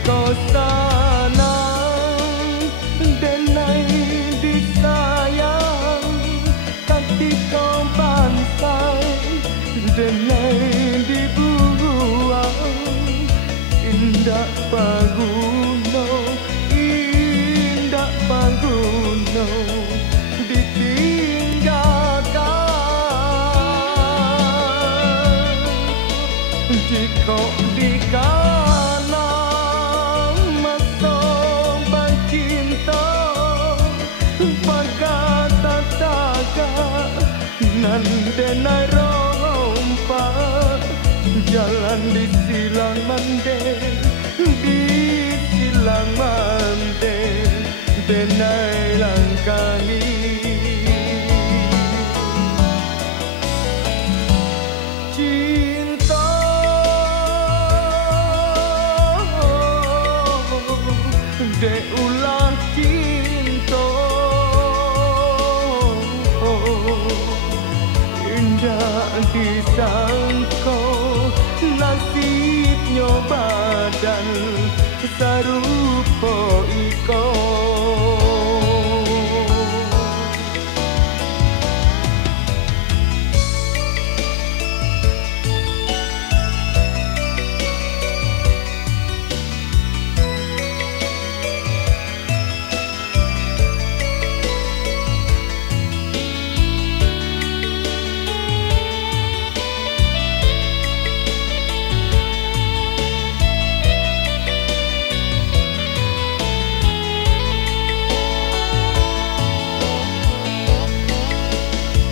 kau sanang denai disayang, tapi kau bantai denai dibuang. Indah paguno, indah paguno ditinggalkan. Jika di kanan masuk bercinta, pagatataga nan denai rompak. Jalan di silang mande, di silang mande denai langkangi. Cinta de ulang cinta, indah disangka nasibnya badan sarupa iko.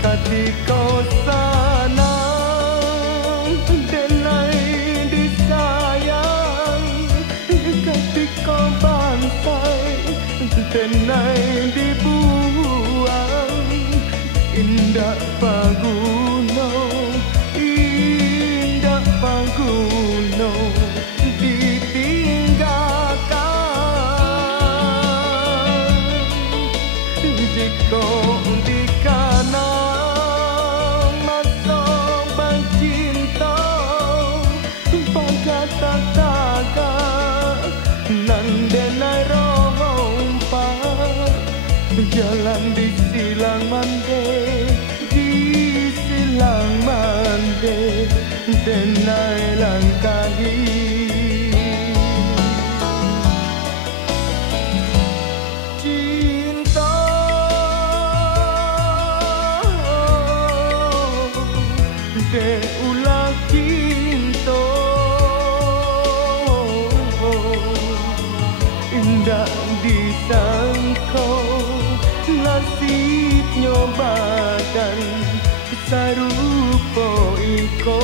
Ketika sanang denai disayang, ketika bantai denai dibuang. Indah paguno, indah paguno ditinggalkan. Jika di kanan masuk bercinta, pagatataga nan denai rompak. Jalan di silang mande, di silang mande denai langkahi. Cinta de ulang cinta, indah disangka nasibnya badan sarupa iko.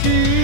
Cinta